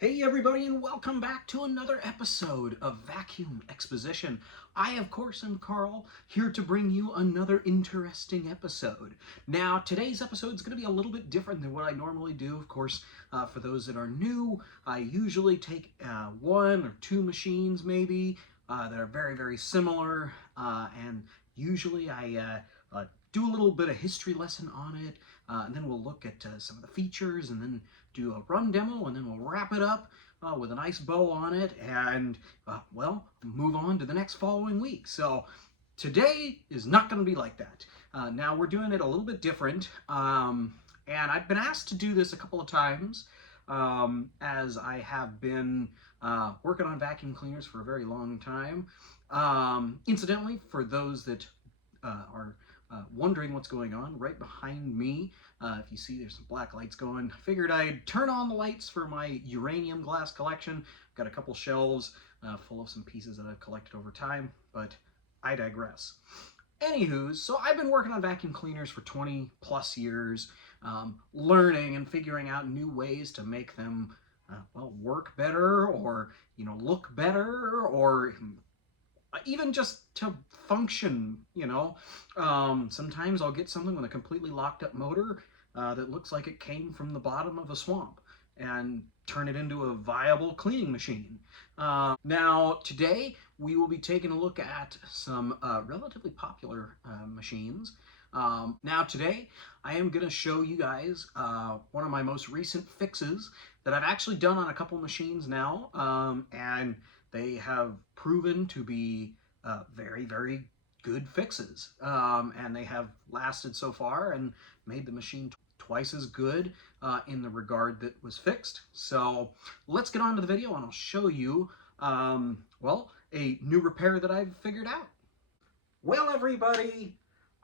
Hey everybody, and welcome back to another episode of Vacuum Exposition. I, of course, am Carl, here to bring you another interesting episode. Now, today's episode is going to be a little bit different than what I normally do. Of course, for those that are new, I usually take one or two machines maybe that are very, very similar, and usually I do a little bit of history lesson on it, and then we'll look at some of the features, and then do a run demo, and then we'll wrap it up with a nice bow on it, and well, move on to the next following week. So today is not going to be like that. Now we're doing it a little bit different, and I've been asked to do this a couple of times, as I have been working on vacuum cleaners for a very long time. Incidentally, for those that are wondering what's going on, right behind me, if you see there's some black lights going, I figured I'd turn on the lights for my uranium glass collection. Got a couple shelves full of some pieces that I've collected over time, but I digress. Anywho, so I've been working on vacuum cleaners for 20 plus years, learning and figuring out new ways to make them well, work better, or look better, or even just to function. Sometimes I'll get something with a completely locked up motor that looks like it came from the bottom of a swamp, and turn it into a viable cleaning machine. Now, today we will be taking a look at some relatively popular machines. Now, today I am going to show you guys one of my most recent fixes that I've actually done on a couple machines now, and they have proven to be very, very good fixes, and they have lasted so far and made the machine twice as good in the regard that was fixed. So let's get on to the video, and I'll show you, well, a new repair that I've figured out. Well, everybody,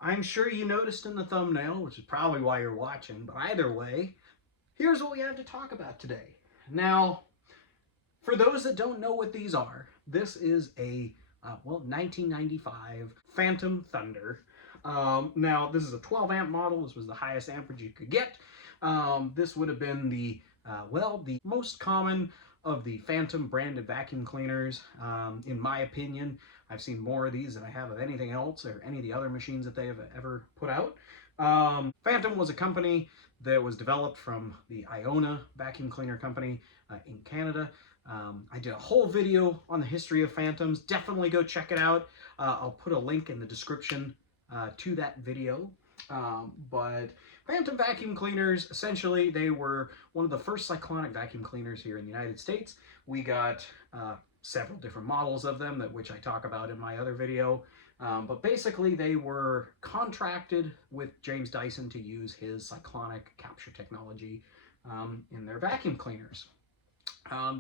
I'm sure you noticed in the thumbnail, which is probably why you're watching, but either way, here's what we have to talk about today. Now, for those that don't know what these are, this is a 1995 Fantom Thunder. Now, this is a 12 amp model. This was the highest amperage you could get. This would have been the most common of the Fantom branded vacuum cleaners. In my opinion, I've seen more of these than I have of anything else or any of the other machines that they have ever put out. Fantom was a company that was developed from the Iona vacuum cleaner company in Canada. I did a whole video on the history of Fantoms. Definitely go check it out. I'll put a link in the description to that video. But Fantom vacuum cleaners, essentially, they were one of the first cyclonic vacuum cleaners here in the United States. We got several different models of them, which I talk about in my other video. But basically, they were contracted with James Dyson to use his cyclonic capture technology in their vacuum cleaners.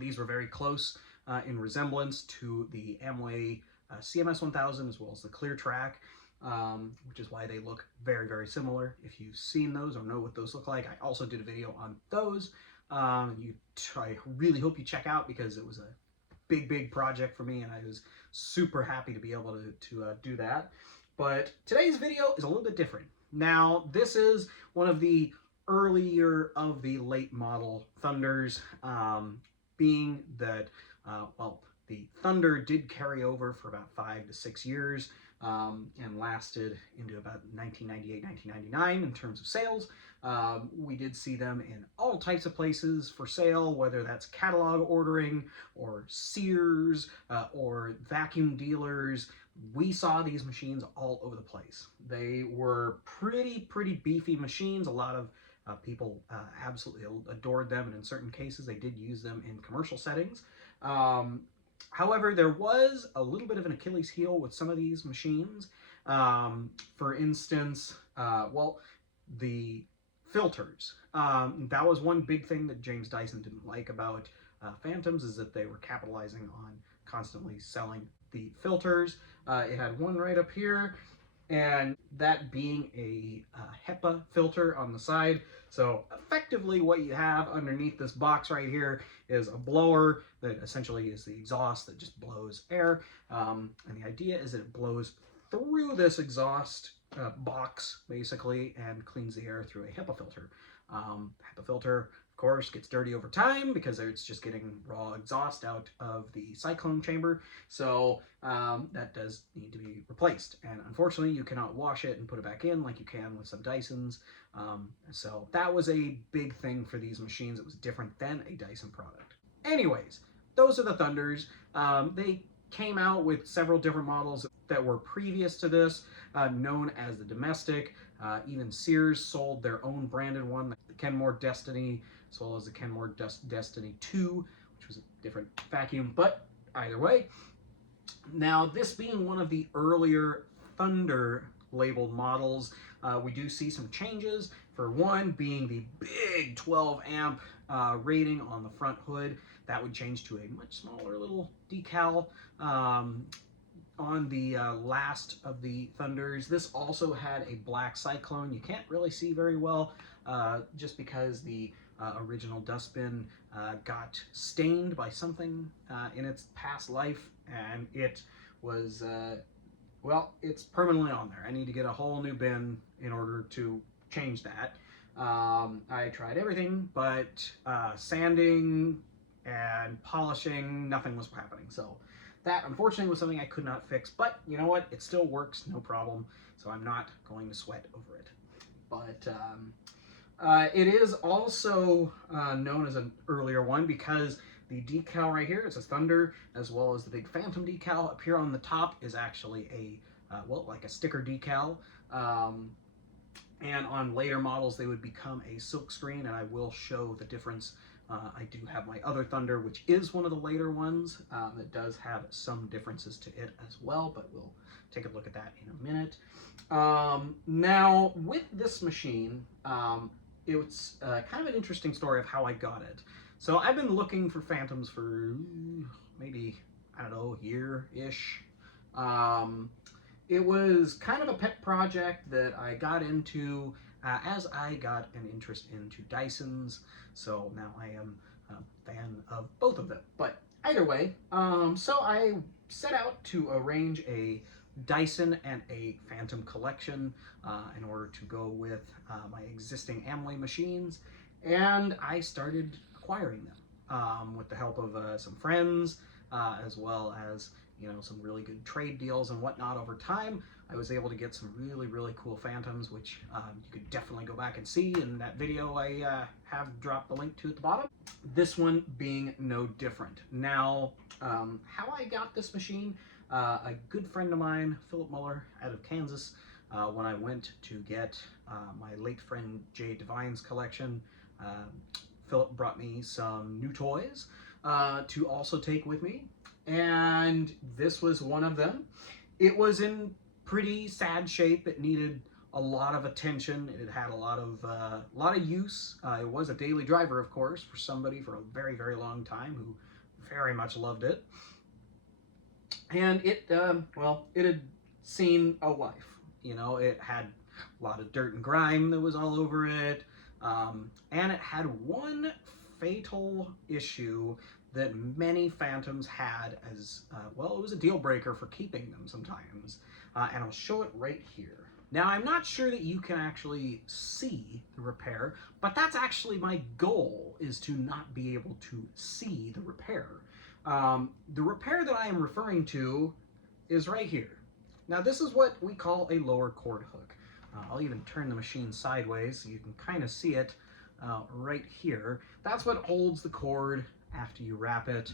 These were very close in resemblance to the Amway CMS 1000 as well as the Clear Track, which is why they look very, very similar. If you've seen those or know what those look like, I also did a video on those. I really hope you check out, because it was a big, big project for me, and I was super happy to be able to do that. But today's video is a little bit different. Now, this is one of the earlier of the late model Thunders, being that, the Thunder did carry over for about 5 to 6 years, and lasted into about 1998, 1999 in terms of sales. We did see them in all types of places for sale, whether that's catalog ordering or Sears or vacuum dealers. We saw these machines all over the place. They were pretty beefy machines. A lot of people absolutely adored them, and in certain cases they did use them in commercial settings. However, there was a little bit of an Achilles heel with some of these machines. For instance, the filters. That was one big thing that James Dyson didn't like about Fantoms, is that they were capitalizing on constantly selling the filters. It had one right up here, and that being a HEPA filter on the side. So effectively what you have underneath this box right here is a blower that essentially is the exhaust that just blows air. And the idea is that it blows through this exhaust box, basically, and cleans the air through a HEPA filter. HEPA filter, of course, gets dirty over time because it's just getting raw exhaust out of the cyclone chamber. So that does need to be replaced. And unfortunately, you cannot wash it and put it back in like you can with some Dysons. So that was a big thing for these machines. It was different than a Dyson product. Anyways, those are the Thunders. They came out with several different models that were previous to this, known as the Domestic. Even Sears sold their own branded one, the Kenmore Destiny, as well as the Kenmore Destiny 2, which was a different vacuum, but either way. Now, this being one of the earlier Thunder labeled models, we do see some changes. For one, being the big 12 amp rating on the front hood, that would change to a much smaller little decal on the last of the Thunders. This also had a black cyclone. You can't really see very well just because the original dustbin got stained by something in its past life, and it was well, it's permanently on there. I need to get a whole new bin in order to change that. I tried everything, but sanding and polishing, nothing was happening. So that, unfortunately, was something I could not fix. But you know what? It still works, no problem. So I'm not going to sweat over it. But it is also known as an earlier one because the decal right here is a Thunder, as well as the big Fantom decal up here on the top is actually a, well, like a sticker decal. And on later models, they would become a silkscreen, and I will show the difference. I do have my other Thunder, which is one of the later ones that does have some differences to it as well, but we'll take a look at that in a minute. Now, with this machine, it's kind of an interesting story of how I got it. So I've been looking for Fantoms for maybe, I don't know, a year-ish. It was kind of a pet project that I got into as I got an interest into Dysons. So now I am a fan of both of them. But either way, so I set out to arrange a Dyson and a Fantom collection in order to go with my existing Amway machines, and I started acquiring them with the help of some friends, as well as some really good trade deals and whatnot. Over time, I was able to get some really cool Fantoms, which you could definitely go back and see in that video I have dropped the link to at the bottom. This one being no different. Now, how I got this machine, a good friend of mine, Philip Muller, out of Kansas, when I went to get my late friend Jay Devine's collection, Philip brought me some new toys to also take with me, and this was one of them. It was in pretty sad shape. It needed a lot of attention. It had a lot of use. It was a daily driver, of course, for somebody for a very long time who very much loved it. And it, well, it had seen a life. It had a lot of dirt and grime that was all over it. And it had one fatal issue that many Fantoms had as, well, it was a deal breaker for keeping them sometimes. And I'll show it right here. Now, I'm not sure that you can actually see the repair, but that's actually my goal, is to not be able to see the repair. The repair that I am referring to is right here. Now, this is what we call a lower cord hook. I'll even turn the machine sideways so you can kind of see it right here. That's what holds the cord after you wrap it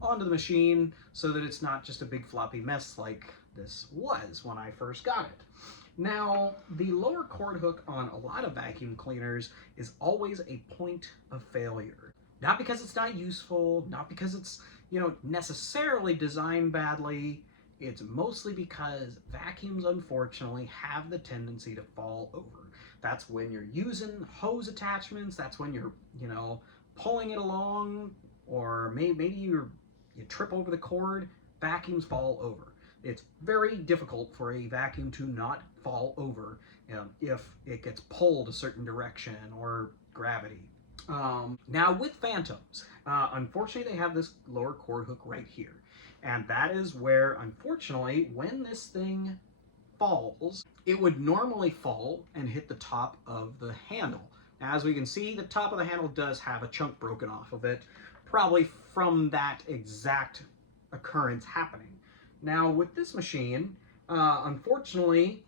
onto the machine so that it's not just a big floppy mess like this was when I first got it. Now, the lower cord hook on a lot of vacuum cleaners is always a point of failure. Not because it's not useful, not because it's, necessarily designed badly. It's mostly because vacuums, unfortunately, have the tendency to fall over. That's when you're using hose attachments, that's when you're, pulling it along, or maybe you trip over the cord, vacuums fall over. It's very difficult for a vacuum to not fall over if it gets pulled a certain direction or gravity. Now with Fantoms, unfortunately they have this lower cord hook right here. And that is where, unfortunately, when this thing falls, it would normally fall and hit the top of the handle. Now, as we can see, the top of the handle does have a chunk broken off of it, probably from that exact occurrence happening. Now, with this machine, unfortunately,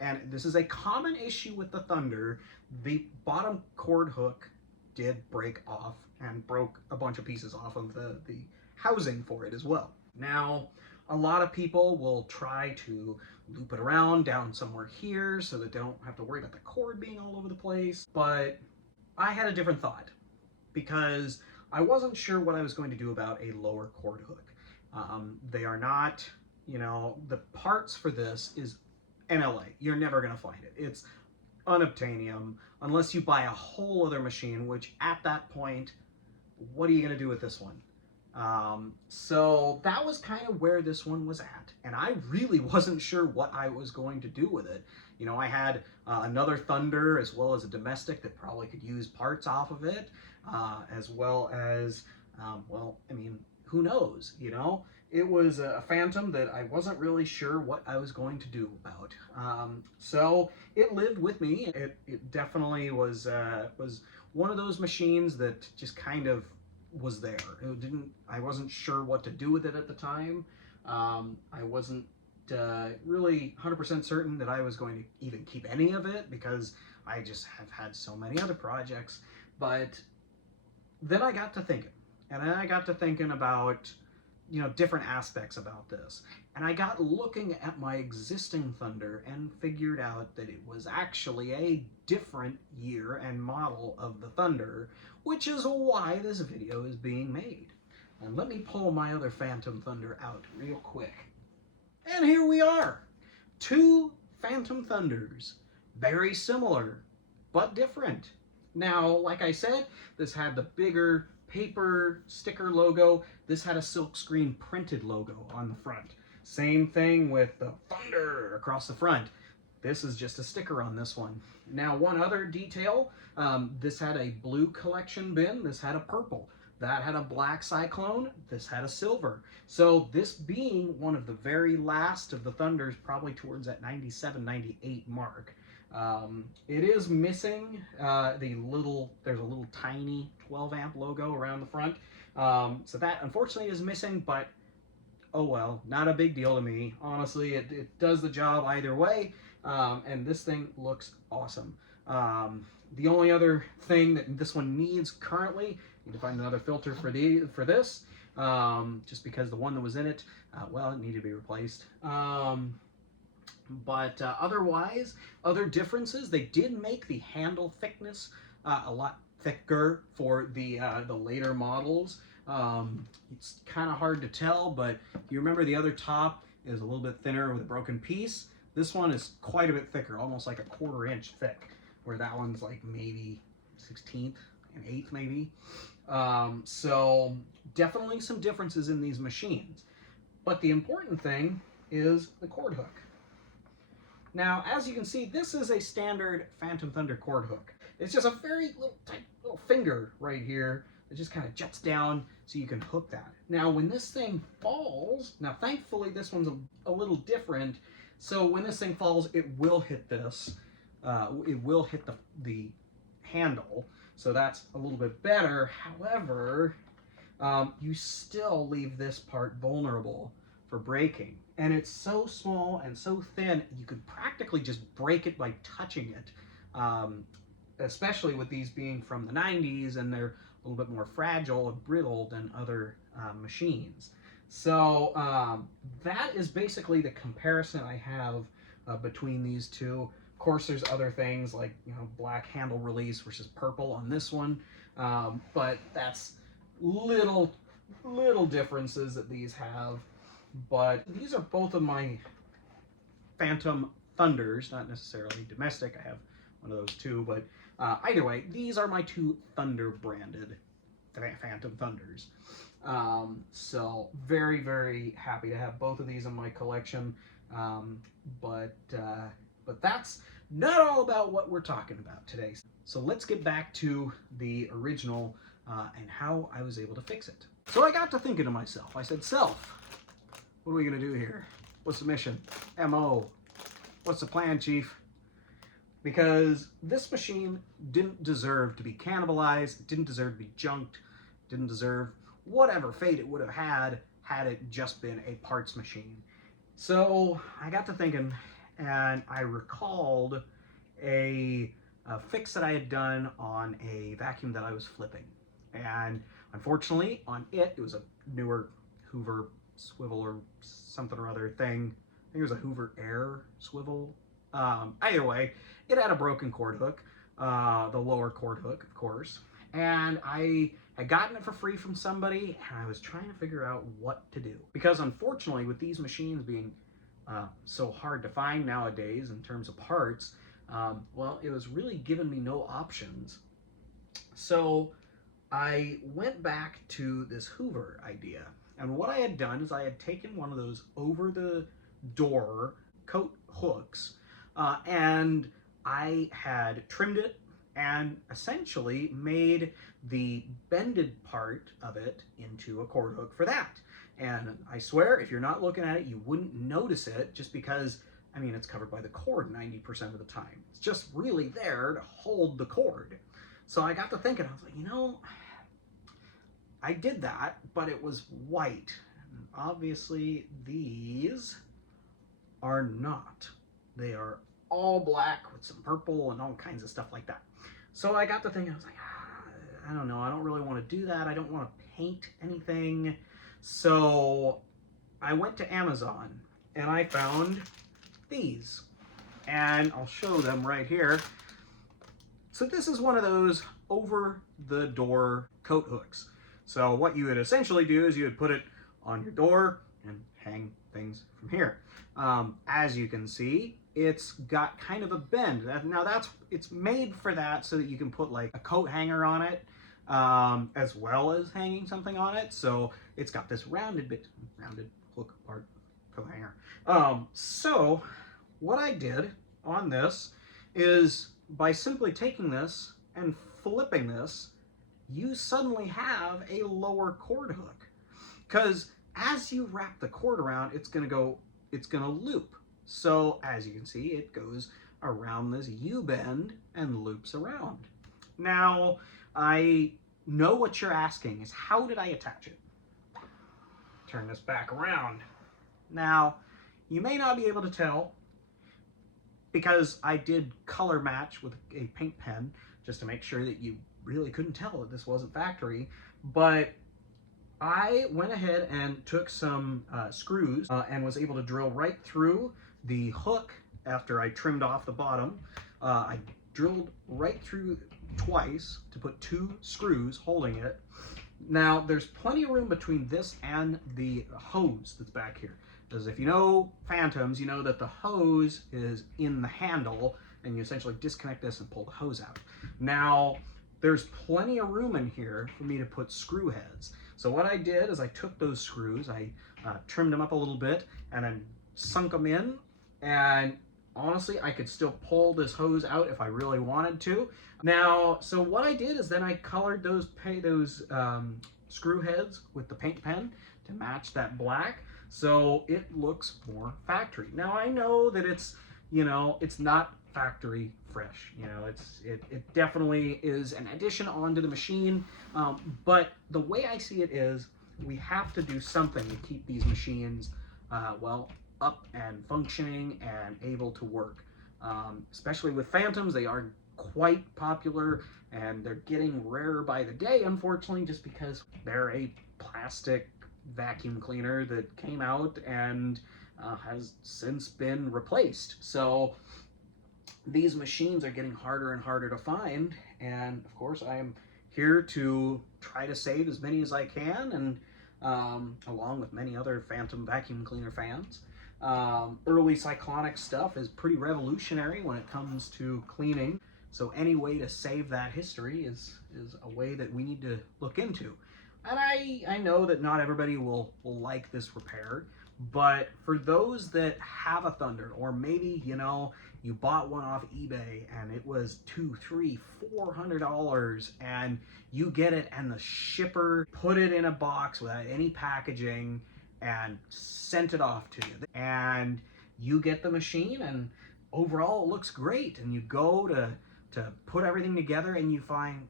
and this is a common issue with the Thunder, the bottom cord hook did break off and broke a bunch of pieces off of the housing for it as well. Now, a lot of people will try to loop it around down somewhere here so that they don't have to worry about the cord being all over the place. But I had a different thought because I wasn't sure what I was going to do about a lower cord hook. They are not, you know, the parts for this is NLA. You're never going to find it. It's unobtainium unless you buy a whole other machine, which at that point, what are you going to do with this one? So that was kind of where this one was at, and I really wasn't sure what I was going to do with it. You know, I had another Thunder as well as a domestic that probably could use parts off of it, as well as, well, I mean, who knows, you know? It was a Fantom that I wasn't really sure what I was going to do about. So it lived with me. It definitely was one of those machines that just kind of was there. I wasn't sure what to do with it at the time. I wasn't really 100% certain that I was going to even keep any of it because I just have had so many other projects. But then I got to thinking, and then I got to thinking about, you know, different aspects about this. And I got looking at my existing Thunder and figured out that it was actually a different year and model of the Thunder, which is why this video is being made. And let me pull my other Fantom Thunder out real quick. And here we are. Two Fantom Thunders. Very similar, but different. Now, like I said, this had the bigger paper sticker logo. This had a silkscreen printed logo on the front. Same thing with the Thunder across the front. This is just a sticker on this one. Now, one other detail, this had a blue collection bin, this had a purple. That had a black Cyclone, this had a silver. So this being one of the very last of the Thunders, probably towards that 97, 98 mark, it is missing there's a little tiny 12 amp logo around the front. So that unfortunately is missing, but oh well, not a big deal to me. Honestly, it does the job either way, and this thing looks awesome. The only other thing that this one needs currently, need to find another filter for this, just because the one that was in it, well, it needed to be replaced. But otherwise, other differences, they did make the handle thickness a lot thicker for the later models. It's kind of hard to tell, but you remember the other top is a little bit thinner with a broken piece. This one is quite a bit thicker, almost like a 1/4 inch thick, where that one's like maybe 1/16, an 1/8 maybe. So definitely some differences in these machines. But the important thing is the cord hook. Now, as you can see, this is a standard Fantom Thunder cord hook. It's just a very tight little finger right here that just kind of juts down so you can hook that. Now, when this thing falls, now thankfully this one's a little different, so when this thing falls, it will hit this. It will hit the handle, so that's a little bit better. However, you still leave this part vulnerable for breaking. And it's so small and so thin, you could practically just break it by touching it. Especially with these being from the 90s, and they're a little bit more fragile and brittle than other machines. So that is basically the comparison I have between these two. Of course, there's other things like, you know, black handle release versus purple on this one, but that's little differences that these have. But these are both of my Fantom Thunders, not necessarily domestic. I have one of those too, but either way, these are my two Thunder branded Fantom Thunders. So very, very happy to have both of these in my collection. But that's not all about what we're talking about today. So let's get back to the original and how I was able to fix it. So I got to thinking to myself, I said, self, what are we gonna do here? What's the mission? MO. What's the plan, Chief? Because this machine didn't deserve to be cannibalized, didn't deserve to be junked, didn't deserve whatever fate it would have had it just been a parts machine. So I got to thinking, and I recalled a fix that I had done on a vacuum that I was flipping. And unfortunately, on it was a newer Hoover swivel or something or other thing. I think it was a Hoover Air swivel. Either way, it had a broken cord hook, the lower cord hook, of course. And I had gotten it for free from somebody, and I was trying to figure out what to do. Because unfortunately, with these machines being so hard to find nowadays in terms of parts, well, it was really giving me no options. So I went back to this Hoover idea. And what I had done is I had taken one of those over-the-door coat hooks, and I had trimmed it and essentially made the bended part of it into a cord hook for that. And I swear, if you're not looking at it, you wouldn't notice it just because, I mean, it's covered by the cord 90% of the time. It's just really there to hold the cord. So I got to thinking, I was like, you know, I did that, but it was white. And obviously, these are not. They are all black with some purple and all kinds of stuff like that. So I got to thinking, I was like, I don't know, I don't really want to do that. I don't want to paint anything. So I went to Amazon and I found these. And I'll show them right here. So this is one of those over-the-door coat hooks. So what you would essentially do is you would put it on your door and hang things from here. As you can see, it's got kind of a bend. Now it's made for that so that you can put like a coat hanger on it, as well as hanging something on it. So it's got this rounded hook part coat hanger. So what I did on this is by simply taking this and flipping this, you suddenly have a lower cord hook. Because as you wrap the cord around, it's gonna loop. So as you can see, it goes around this U-bend and loops around. Now, I know what you're asking is, how did I attach it? Turn this back around. Now, you may not be able to tell because I did color match with a paint pen just to make sure that you really couldn't tell that this wasn't factory, but I went ahead and took some screws and was able to drill right through the hook after I trimmed off the bottom. I drilled right through twice to put 2 screws holding it. Now, there's plenty of room between this and the hose that's back here. Because if you know Fantoms, you know that the hose is in the handle, and you essentially disconnect this and pull the hose out. Now, there's plenty of room in here for me to put screw heads. So what I did is I took those screws, I trimmed them up a little bit, and then sunk them in, and honestly, I could still pull this hose out if I really wanted to. Now, so what I did is then I colored those screw heads with the paint pen to match that black, so it looks more factory. Now, I know that it's, you know, it's not factory fresh. You know, it definitely is an addition onto the machine, but the way I see it is we have to do something to keep these machines, well, up and functioning and able to work. Especially with Fantoms, they are quite popular and they're getting rarer by the day, unfortunately, just because they're a plastic vacuum cleaner that came out and has since been replaced. So these machines are getting harder and harder to find, and of course I am here to try to save as many as I can, and along with many other Fantom vacuum cleaner fans. Early cyclonic stuff is pretty revolutionary when it comes to cleaning, so any way to save that history is a way that we need to look into. And I know that not everybody will like this repair, but for those that have a Thunder, or maybe, you know, you bought one off eBay and it was $200, $300, $400, and you get it and the shipper put it in a box without any packaging and sent it off to you, and you get the machine and overall it looks great, and you go to put everything together and you find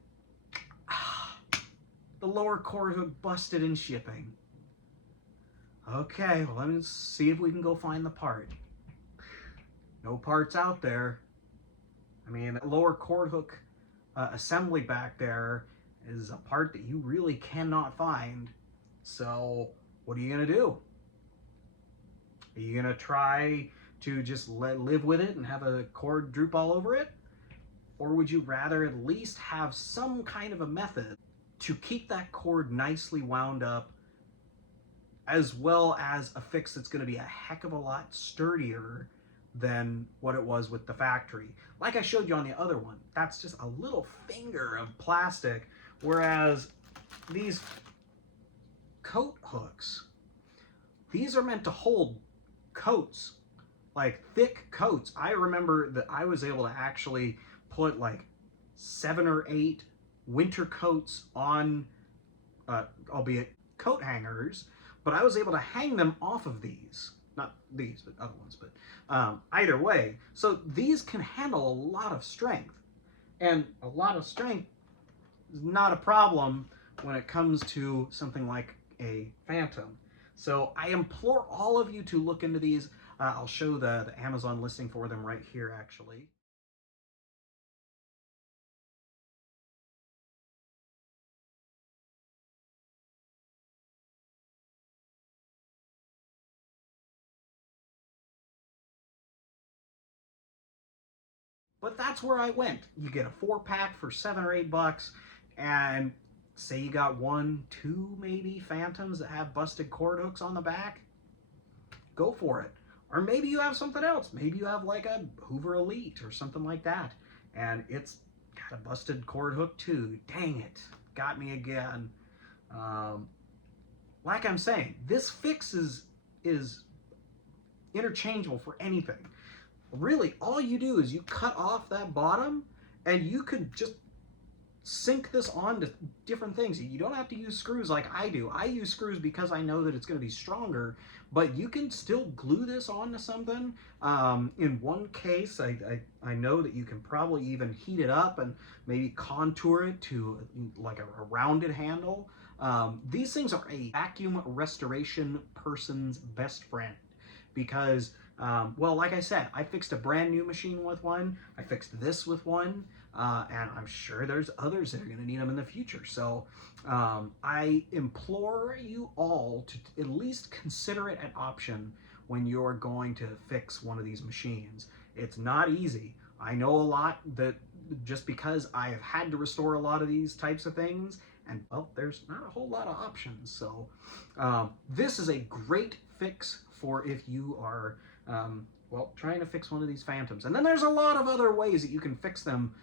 the lower cord hook busted in shipping. Okay, well, let's see if we can go find the part. No parts out there. I mean, that lower cord hook assembly back there is a part that you really cannot find. So what are you gonna do? Are you gonna try to just live with it and have a cord droop all over it? Or would you rather at least have some kind of a method to keep that cord nicely wound up, as well as a fix that's going to be a heck of a lot sturdier than what it was with the factory? Like I showed you on the other one, that's just a little finger of plastic, whereas these coat hooks, these are meant to hold coats, like thick coats. I remember that I was able to actually put like 7 or 8 winter coats on, albeit coat hangers, but I was able to hang them off of these. Not these, but other ones, but either way. So these can handle a lot of strength. And a lot of strength is not a problem when it comes to something like a Fantom. So I implore all of you to look into these. I'll show the Amazon listing for them right here, actually. But that's where I went. You get a 4-pack for $7 or $8, and say you got 1, 2 maybe Fantoms that have busted cord hooks on the back. Go for it. Or maybe you have something else. Maybe you have like a Hoover Elite or something like that, and it's got a busted cord hook too. Dang it, got me again. Like I'm saying, this fix is interchangeable for anything. Really, all you do is you cut off that bottom, and you could just sink this onto different things. You don't have to use screws like I do. I use screws because I know that it's going to be stronger, but you can still glue this onto something. In one case, I know that you can probably even heat it up and maybe contour it to like a rounded handle. These things are a vacuum restoration person's best friend, because well, like I said, I fixed a brand new machine with one. I fixed this with one. And I'm sure there's others that are going to need them in the future. So I implore you all to at least consider it an option when you're going to fix one of these machines. It's not easy. I know a lot that just because I have had to restore a lot of these types of things, and well, there's not a whole lot of options. So this is a great fix for if you are well, trying to fix one of these Fantoms. And then there's a lot of other ways that you can fix them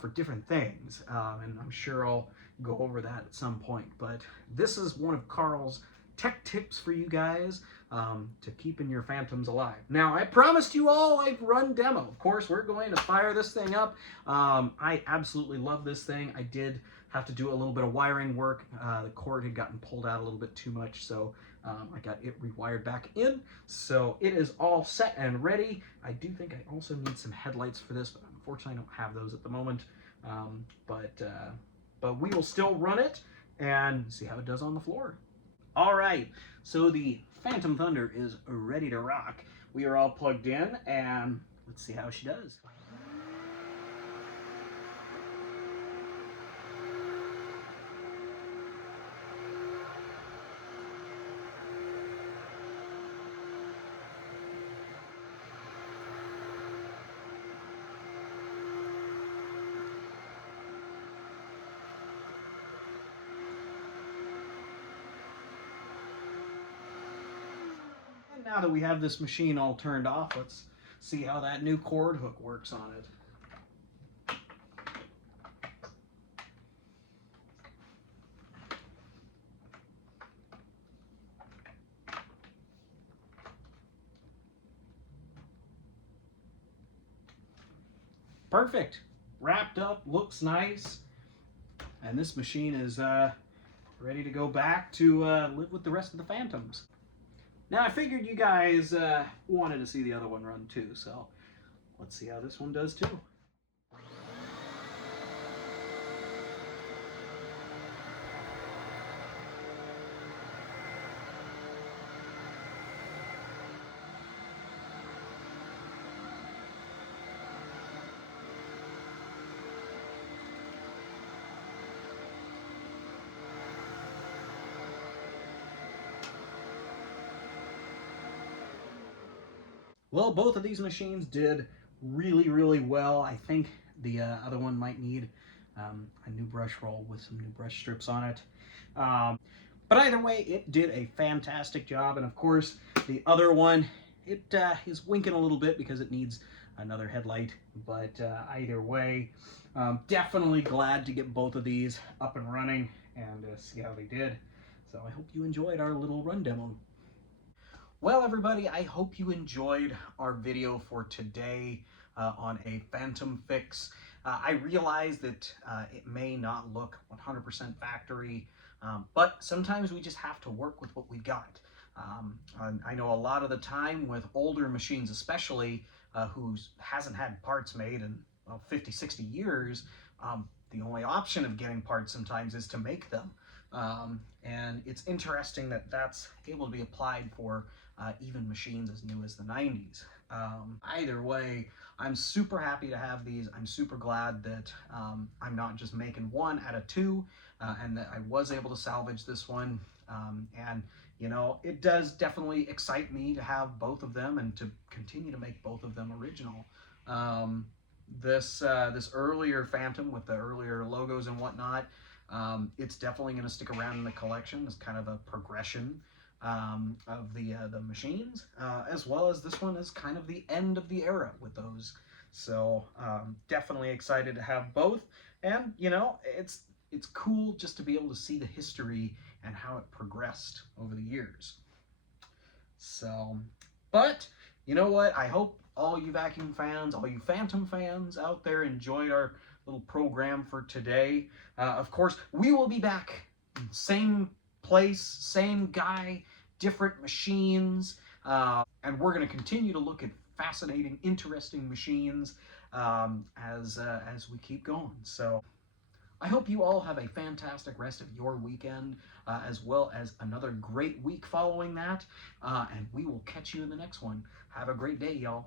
for different things, and I'm sure I'll go over that at some point. But this is one of Carl's tech tips for you guys to keeping your Fantoms alive. Now, I promised you all I'd run demo. Of course, we're going to fire this thing up. I absolutely love this thing. I did have to do a little bit of wiring work. The cord had gotten pulled out a little bit too much, so I got it rewired back in. So it is all set and ready. I do think I also need some headlights for this, but unfortunately I don't have those at the moment. But we will still run it and see how it does on the floor. All right, so the Fantom Thunder is ready to rock. We are all plugged in, and let's see how she does. Now that we have this machine all turned off, let's see how that new cord hook works on it. Perfect. Wrapped up, looks nice. And this machine is ready to go back to live with the rest of the Fantoms. Now, I figured you guys wanted to see the other one run too, so Let's see how this one does too. Well, both of these machines did really, really well. I think the other one might need a new brush roll with some new brush strips on it. But either way, it did a fantastic job. And of course, the other one, it is winking a little bit because it needs another headlight. But either way, definitely glad to get both of these up and running and see how they did. So I hope you enjoyed our little run demo. Well, everybody, I hope you enjoyed our video for today on a Fantom fix. I realize that it may not look 100% factory, but sometimes we just have to work with what we got. I know a lot of the time with older machines especially, who hasn't had parts made in 50, 60 years, the only option of getting parts sometimes is to make them. And it's interesting that that's able to be applied for even machines as new as the 90s. Either way, I'm super happy to have these. I'm super glad that I'm not just making one out of two, and that I was able to salvage this one. And you know, it does definitely excite me to have both of them and to continue to make both of them original. This earlier Fantom with the earlier logos and whatnot, it's definitely going to stick around in the collection as kind of a progression of the machines, as well as this one is kind of the end of the era with those. So definitely excited to have both, and you know, it's cool just to be able to see the history and how it progressed over the years. So, but you know what? I hope all you vacuum fans, all you Fantom fans out there enjoyed our little program for today. Of course, we will be back, same place, same guy, different machines, and we're going to continue to look at fascinating, interesting machines as we keep going. So I hope you all have a fantastic rest of your weekend, as well as another great week following that, and we will catch you in the next one. Have a great day, y'all.